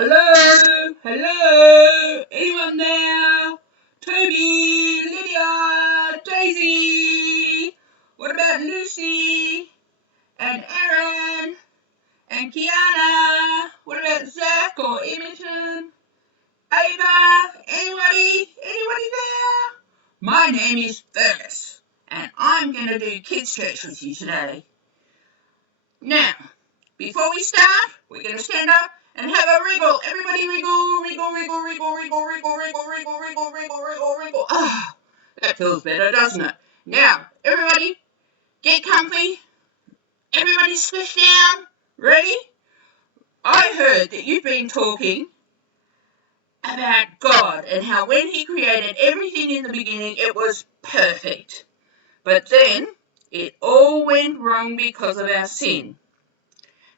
Hello? Hello? Anyone there? Toby, Lydia, Daisy? What about Lucy? And Aaron? And Kiana? What about Zach or Imogen? Ava? Anybody? Anybody there? My name is Fergus, and I'm going to do Kids Church with you today. Now, before we start, we're going to stand up and have a wriggle. Everybody wriggle, wriggle, wriggle, wriggle, wriggle, wriggle, wriggle, wriggle, wriggle, wriggle, wriggle, wriggle. Ah, that feels better, doesn't it? Now, everybody, get comfy. Everybody squish down. Ready? I heard that you've been talking about God and how when He created everything in the beginning, it was perfect. But then, it all went wrong because of our sin.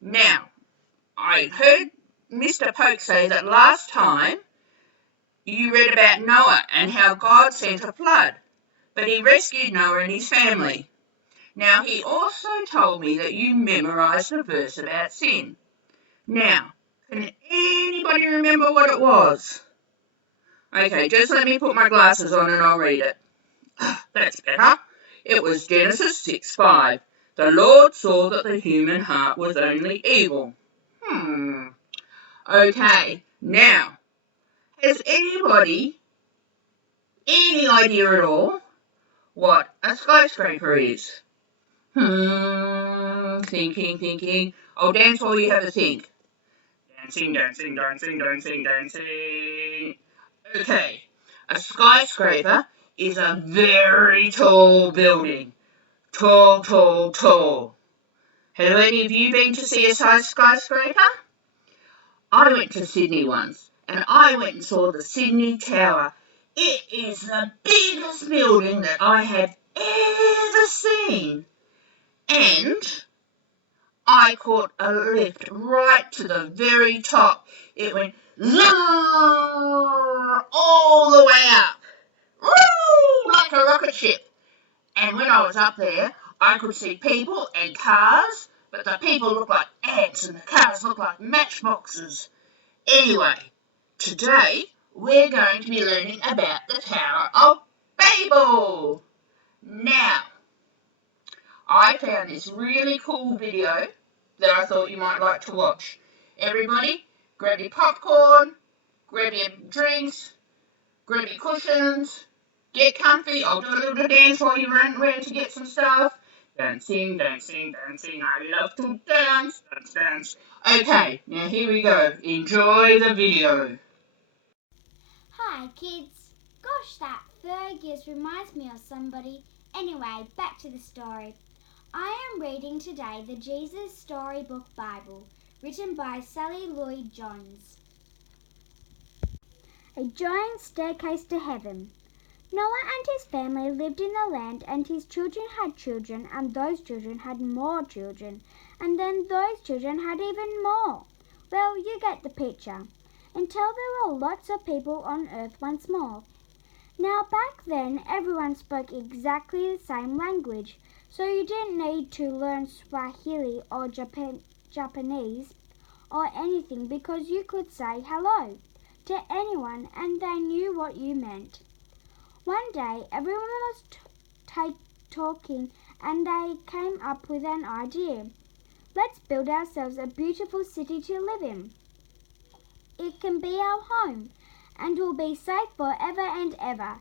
Now, I heard Mr. Polk say that last time you read about Noah and how God sent a flood, but He rescued Noah and his family. Now, he also told me that you memorized a verse about sin. Now, can anybody remember what it was? Okay, just let me put my glasses on and I'll read it. That's better. It was Genesis 6:5. The Lord saw that the human heart was only evil. Okay, now, has anybody any idea at all what a skyscraper is? Thinking. I'll dance while you have a think. Dancing. Okay, a skyscraper is a very tall building. Tall. Have any of you been to see a skyscraper? I went to Sydney once, and I went and saw the Sydney Tower. It is the biggest building that I have ever seen. And I caught a lift right to the very top. It went all the way up. Woo! Like a rocket ship. And when I was up there, I could see people and cars, but the people looked like ants and the cars looked like matchboxes. Anyway, today we're going to be learning about the Tower of Babel. Now, I found this really cool video that I thought you might like to watch. Everybody, grab your popcorn, grab your drinks, grab your cushions, get comfy. I'll do a little bit of dance while you run around to get some stuff. Dancing. I love to dance. Okay, now here we go. Enjoy the video. Hi kids. Gosh, that Fergus reminds me of somebody. Anyway, back to the story. I am reading today the Jesus Storybook Bible, written by Sally Lloyd Jones. A giant staircase to heaven. Noah and his family lived in the land, and his children had children, and those children had more children, and then those children had even more. Well, you get the picture. Until there were lots of people on earth once more. Now back then everyone spoke exactly the same language, so you didn't need to learn Swahili or Japanese or anything, because you could say hello to anyone and they knew what you meant. One day everyone was talking and they came up with an idea. Let's build ourselves a beautiful city to live in. It can be our home and will be safe forever and ever.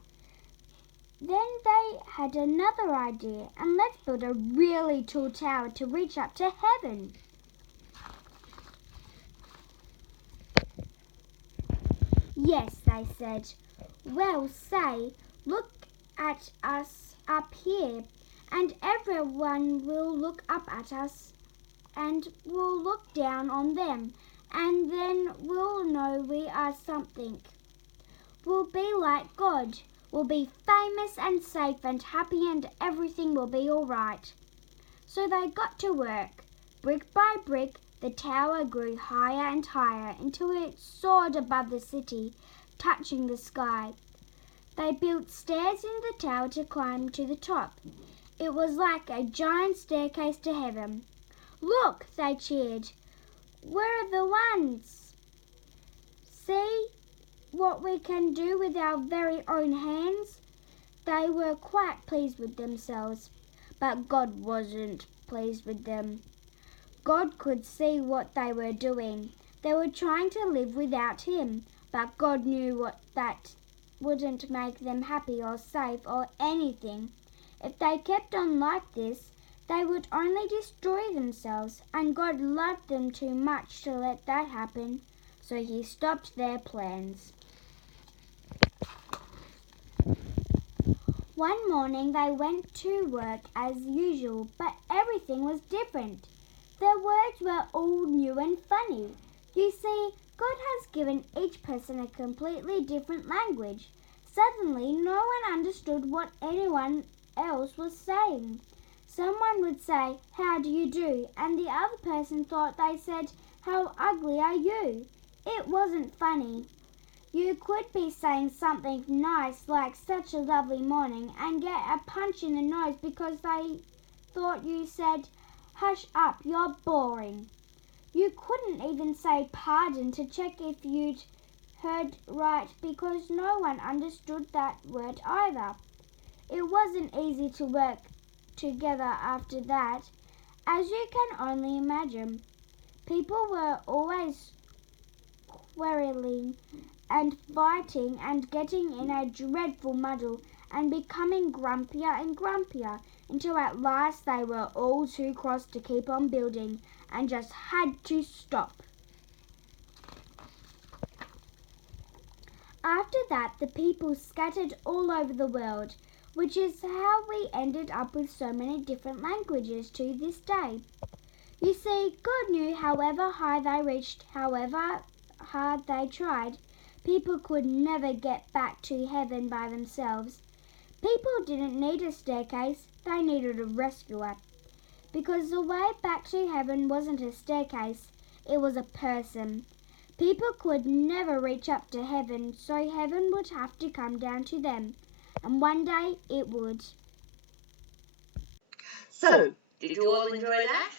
Then they had another idea, and let's build a really tall tower to reach up to heaven. Yes, they said. Well, say, look at us up here, and everyone will look up at us and we'll look down on them, and then we'll know we are something. We'll be like God. We'll be famous and safe and happy, and everything will be all right. So they got to work. Brick by brick, the tower grew higher and higher until it soared above the city, touching the sky. They built stairs in the tower to climb to the top. It was like a giant staircase to heaven. Look, they cheered. We're the ones. what we can do with our very own hands? They were quite pleased with themselves, but God wasn't pleased with them. God could see what they were doing. They were trying to live without Him, but God knew that wouldn't make them happy or safe or anything. If they kept on like this, they would only destroy themselves, and God loved them too much to let that happen, so He stopped their plans. One morning they went to work as usual, but everything was different. Their words were all new and funny. You see, God has given each person a completely different language. Suddenly, no one understood what anyone else was saying. Someone would say, "How do you do?" and the other person thought they said, "How ugly are you?" It wasn't funny. You could be saying something nice like "such a lovely morning" and get a punch in the nose because they thought you said, "Hush up, you're boring." You couldn't even say "pardon" to check if you'd heard right because no one understood that word either. It wasn't easy to work together after that, as you can only imagine. People were always quarreling and fighting and getting in a dreadful muddle and becoming grumpier and grumpier until at last they were all too cross to keep on building and just had to stop. After that, the people scattered all over the world, which is how we ended up with so many different languages to this day. You see, God knew however high they reached, however hard they tried, people could never get back to heaven by themselves. People didn't need a staircase, they needed a rescuer. Because the way back to heaven wasn't a staircase, it was a person. People could never reach up to heaven, so heaven would have to come down to them. And one day it would. So, did you all enjoy that?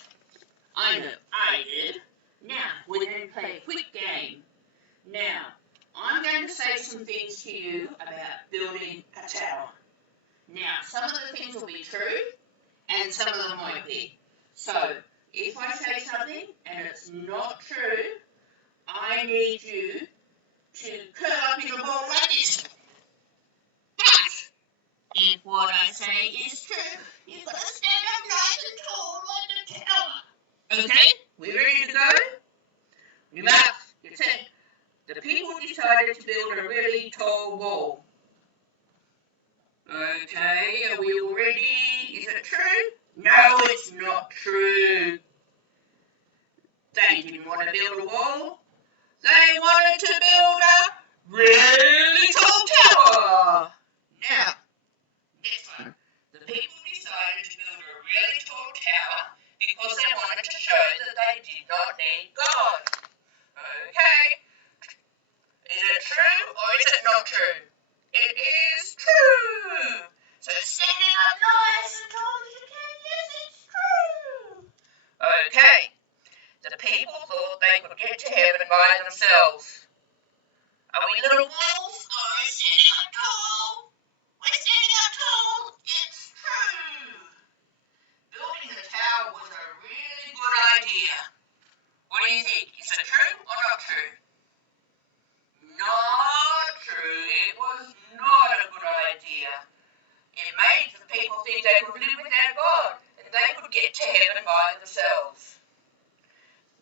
I know I did. Now, we're going to play a quick game. Now, I'm going to say some things to you about building a tower. Now, some of the things will be true, and some of them won't be. So, if I say something and it's not true, I need you to curl up in a ball like this. But, if what I say is true, you've got to stand up nice and tall like a tower. Okay? We ready to go? You must. You said the people decided to build a really tall wall. Okay, are we all ready? Is it true? No, it's not true. They didn't want to build a wall. They wanted to build a really tall tower. Now, this one. The people decided to build a really tall tower because they wanted to show that they did not need God. Okay. Is it true or is it not true? It is true. So stand it up nice and tall as you can. Yes, it's true. Okay. The people thought they could get to heaven by themselves. Are we little wolves or are we standing up tall? We're standing up tall. It's true. Building the tower was a really good idea. What do you think? Is it true or not true? Not true. It was not a good idea. It made the people think they could live without God and they could get to heaven by themselves.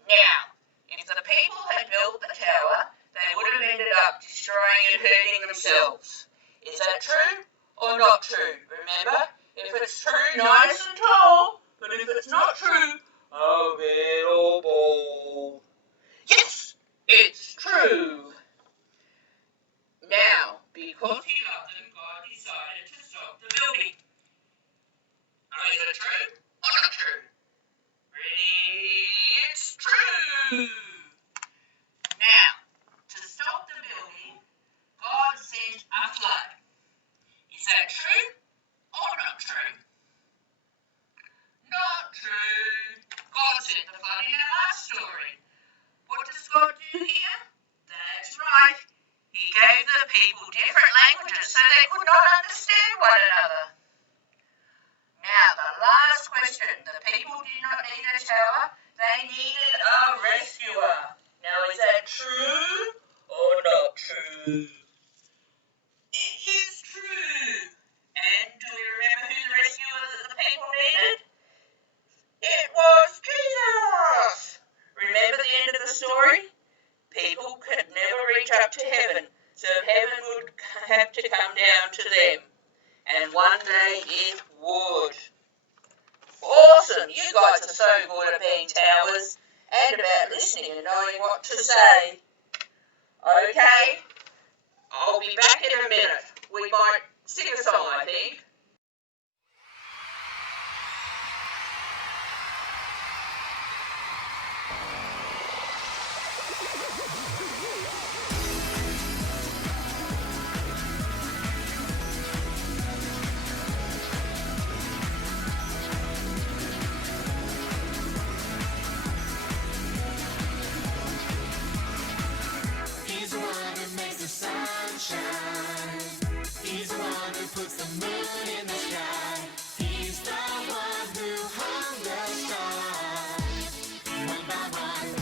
Now, if the people had built the tower, they would have ended up destroying and hurting themselves. Is that true or not true? Remember, if it's true, nice and tall, but if it's not true, a little ball. Yes, it's true. Now, because he loved them, God decided to stop the building. Is it true or not true? Ready? It's true. Now, to stop the building, God sent a flood. Is that true or not true? Not true. God sent the flood in our last story. What does God do here? That's right. He gave people different languages so they could not understand one another. Now, the last question. The people did not need a tower. They needed a rescuer. Now, is that true or not true? It is true. And do we remember who the rescuer that the people needed? It was Jesus. Remember the end of the story? People could never reach up to heaven, so heaven would have to come down to them. And one day it would. Awesome! You guys are so good at being towers and about listening and knowing what to say. Okay, I'll be back in a minute. We might sing a song, I think. He's the one who makes the sun shine. He's the one who puts the moon in the sky. He's the one who hung the stars one by one.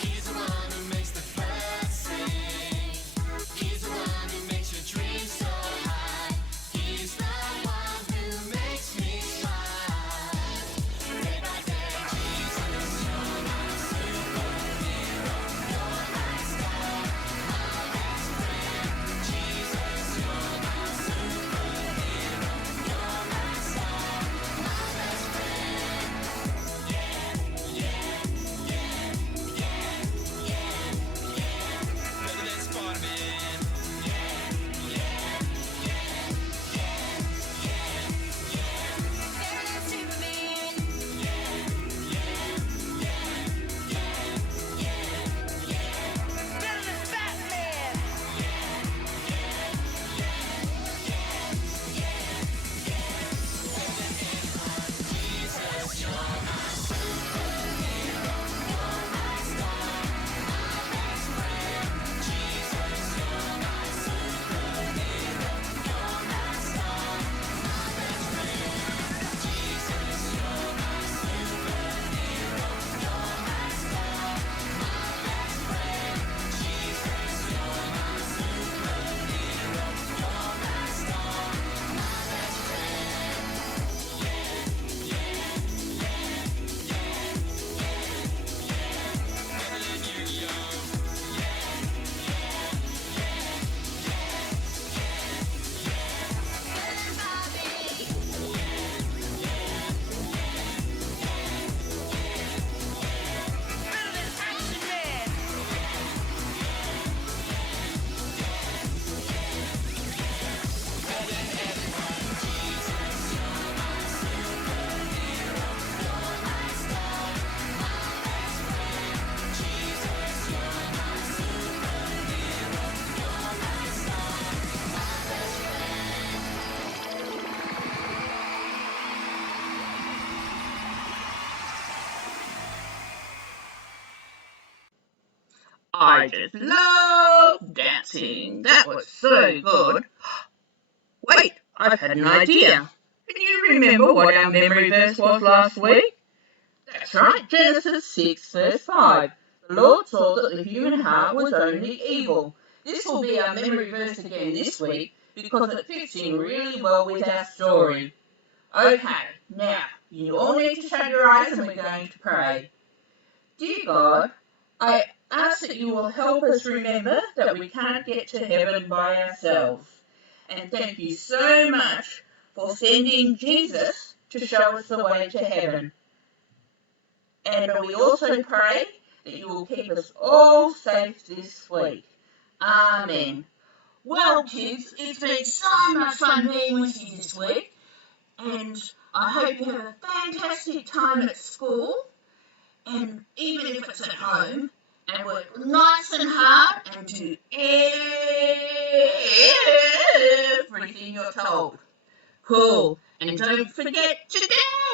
He's the one who makes the birds sing. He's the one who makes your dreams so high. He's the one who makes me smile. Day by day, Jesus, you're my superhero. You're my star, my best friend. Jesus, you're my superhero. You're my star, my best friend. Yeah, yeah, yeah, yeah, yeah, yeah. Better than Spider-Man. Yeah, yeah, yeah, yeah, yeah, yeah. Better than Superman. Yeah, yeah, yeah, yeah, yeah, yeah. Better than Batman. Yeah, yeah, yeah, yeah, yeah, yeah. Better than anyone. Jesus, you're my superhero. You're my star, my best friend. Jesus, you're my superhero. You're my star, my best friend. Jesus, you're my superhero. You're my star, my best friend. Jesus, you're my superhero. You're my star, my best friend. Yeah, yeah, yeah, yeah, yeah, yeah. Better than Yu-Gi-Oh! Yeah, yeah, yeah, yeah, yeah, yeah. Better than Barbie. Yeah, yeah, yeah, yeah, yeah, yeah. Better than Action Man. Yeah, yeah, yeah, yeah, yeah, yeah. Better than everyone. Jesus, you're my superhero. You're my star, my best friend. Jesus, you're my superhero. You're my star, my best friend. I just love dancing. That was so good. Wait, I've had an idea. Can you remember what our memory verse was last week? That's right, Genesis 6 verse 5. The Lord saw that the human heart was only evil. This will be our memory verse again this week because it fits in really well with our story. Okay, now, you all need to shut your eyes and we're going to pray. Dear God, I ask that you will help us remember that we can't get to heaven by ourselves. And thank you so much for sending Jesus to show us the way to heaven. And we also pray that you will keep us all safe this week. Amen. Well, kids, it's been so much fun being with you this week. And I hope you have a fantastic time at school. And even if it's at home, and work nice and hard and do everything you're told. Cool. And don't forget to dance!